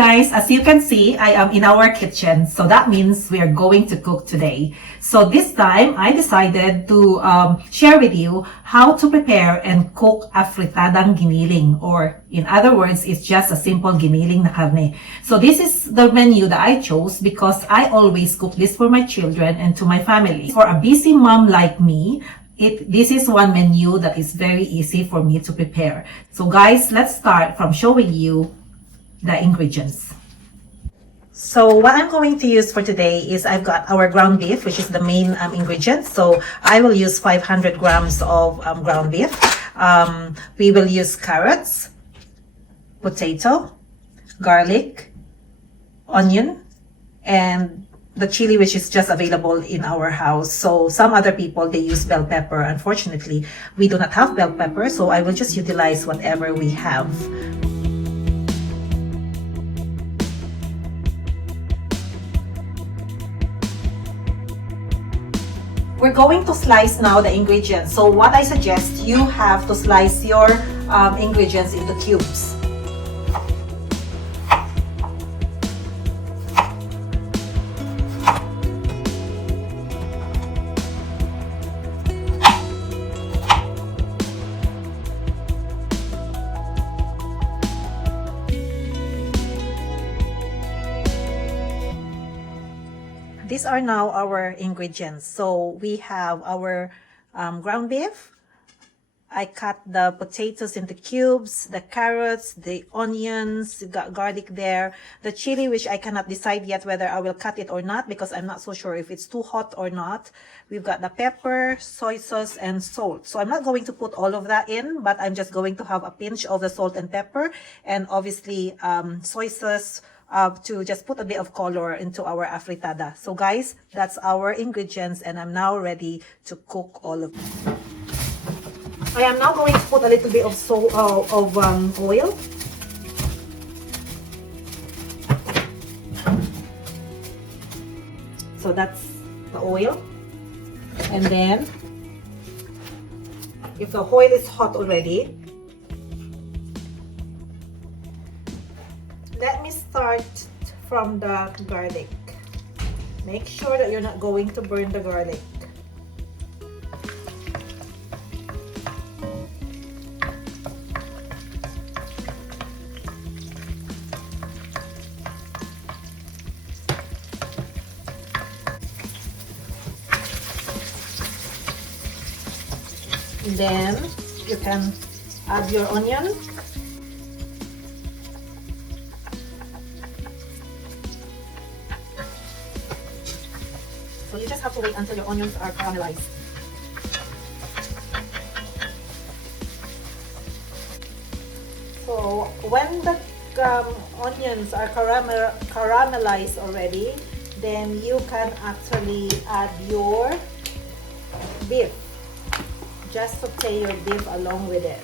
guys, as you can see, I am in our kitchen. So that means we are going to cook today. So this time, I decided to share with you how to prepare and cook AFRITADAng giniling. Or in other words, it's just a simple giniling na karne. So this is the menu that I chose because I always cook this for my children and to my family. For a busy mom like me, this is one menu that is very easy for me to prepare. So guys, let's start from showing you the ingredients. So what I'm going to use for today is I've got our ground beef, which is the main ingredient. So I will use 500 grams of ground beef. We will use carrots, potato, garlic, onion, and the chili, which is just available in our house. So some other people, they use bell pepper. Unfortunately, we do not have bell pepper, so I will just utilize whatever we have. We're going to slice now the ingredients. So what I suggest, you have to slice your ingredients into cubes. These are now our ingredients. So we have our ground beef. I cut the potatoes into cubes, the carrots, the onions, got garlic there, the chili, which I cannot decide yet whether I will cut it or not because I'm not so sure if it's too hot or not. We've got the pepper, soy sauce, and salt. So I'm not going to put all of that in, but I'm just going to have a pinch of the salt and pepper, and obviously soy sauce, to just put a bit of color into our afritada. So guys, that's our ingredients, and I'm now ready to cook all of them. I am now going to put a little bit of oil. So that's the oil. And then, if the oil is hot already, let me start from the garlic. Make sure that you're not going to burn the garlic. Then you can add your onion. So you just have to wait until your onions are caramelized. So when the onions are caramelized already, then you can actually add your beef. Just saute your beef along with it.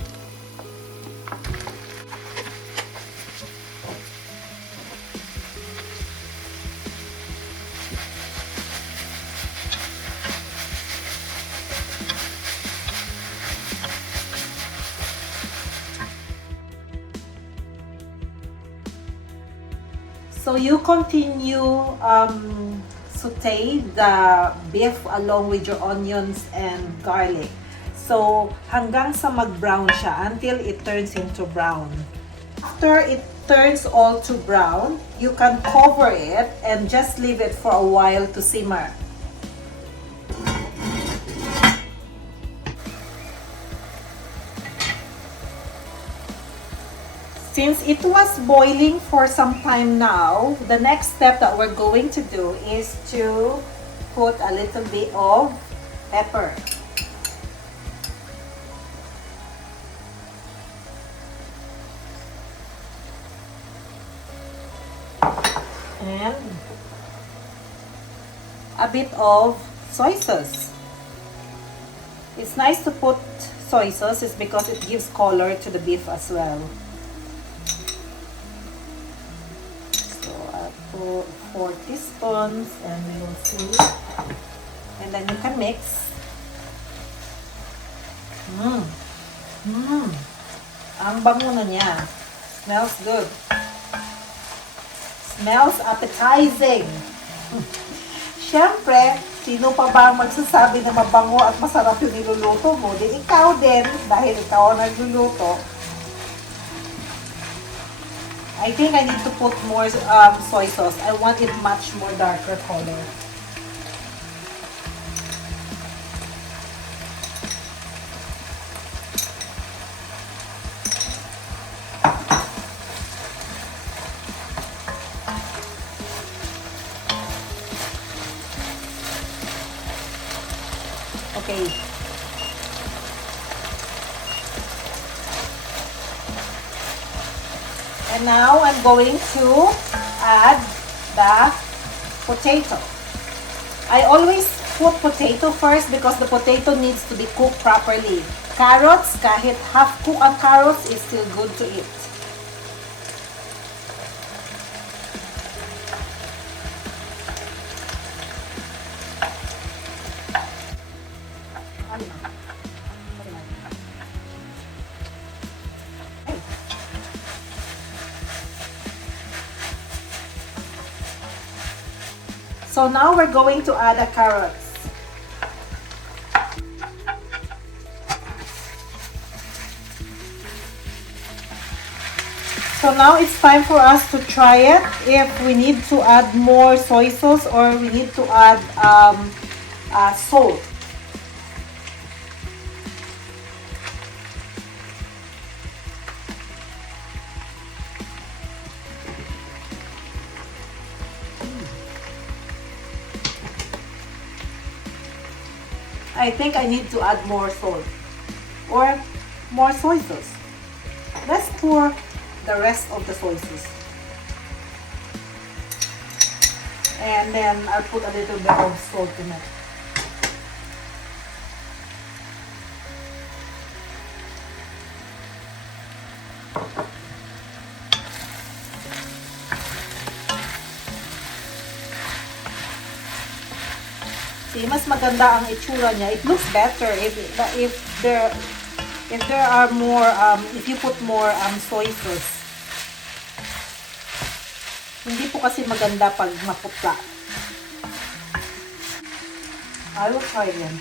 So you continue saute the beef along with your onions and garlic. So hanggang sa mag-brown siya, until it turns into brown. After it turns all to brown, you can cover it and just leave it for a while to simmer. Since it was boiling for some time now, the next step that we're going to do is to put a little bit of pepper. And a bit of soy sauce. It's nice to put soy sauce is because it gives color to the beef as well. So I'll put 4 teaspoons and we will see. And then you can mix. Ang bango na niya. Smells good. Smells appetizing. Siyempre, sino pa ba ang magsasabi na mabango at masarap yung niluluto mo? Di ikaw din, dahil ikaw ang nagluluto. I think I need to put more soy sauce. I want it much more darker color. Okay. And now I'm going to add the potato. I always put potato first because the potato needs to be cooked properly. Carrots, kahit half cook ang carrots, is still good to eat. So now we're going to add the carrots. So now it's time for us to try it if we need to add more soy sauce or we need to add salt. I think I need to add more salt or more soy sauce. Let's pour the rest of the soy sauce. And then I'll put a little bit of salt in it. See, mas maganda ang itsura niya. It looks better if there are more if you put more soy sauce. Hindi po kasi maganda pag maputla. I will try again.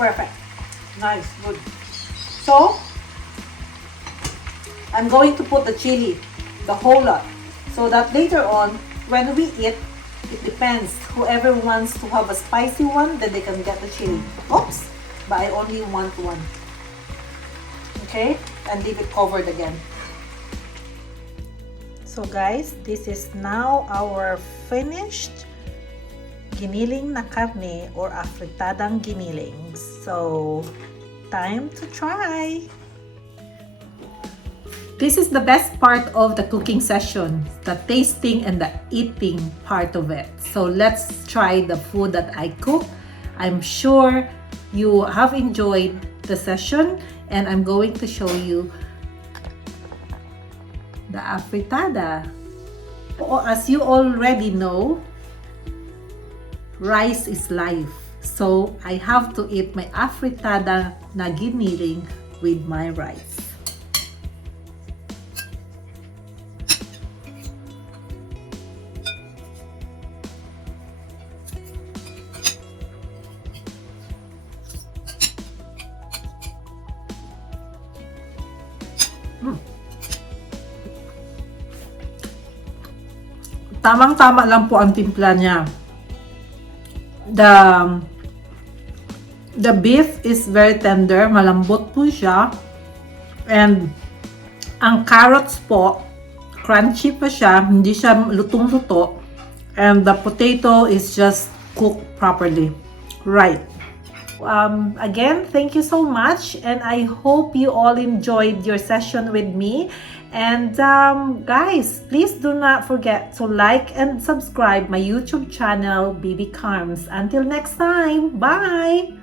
Perfect. Nice. Good. So, I'm going to put the chili, the whole lot, so that later on, when we eat, it depends. Whoever wants to have a spicy one, then they can get the chili. Oops! But I only want one. Okay? And leave it covered again. So guys, this is now our finished giniling na karne or afritadang giniling. So, time to try! This is the best part of the cooking session, the tasting and the eating part of it. So let's try the food that I cook. I'm sure you have enjoyed the session and I'm going to show you the afritada. As you already know, rice is life. So I have to eat my afritada na giniling with my rice. Tamang-tama lang po ang timpla niya. The beef is very tender, malambot po siya. And ang carrots po, crunchy pa siya, hindi siya lutong-luto. And the potato is just cooked properly. Right. Again, thank you so much, and I hope you all enjoyed your session with me. And guys, please do not forget to like and subscribe my YouTube channel, Bibi Carms. Until next time, bye!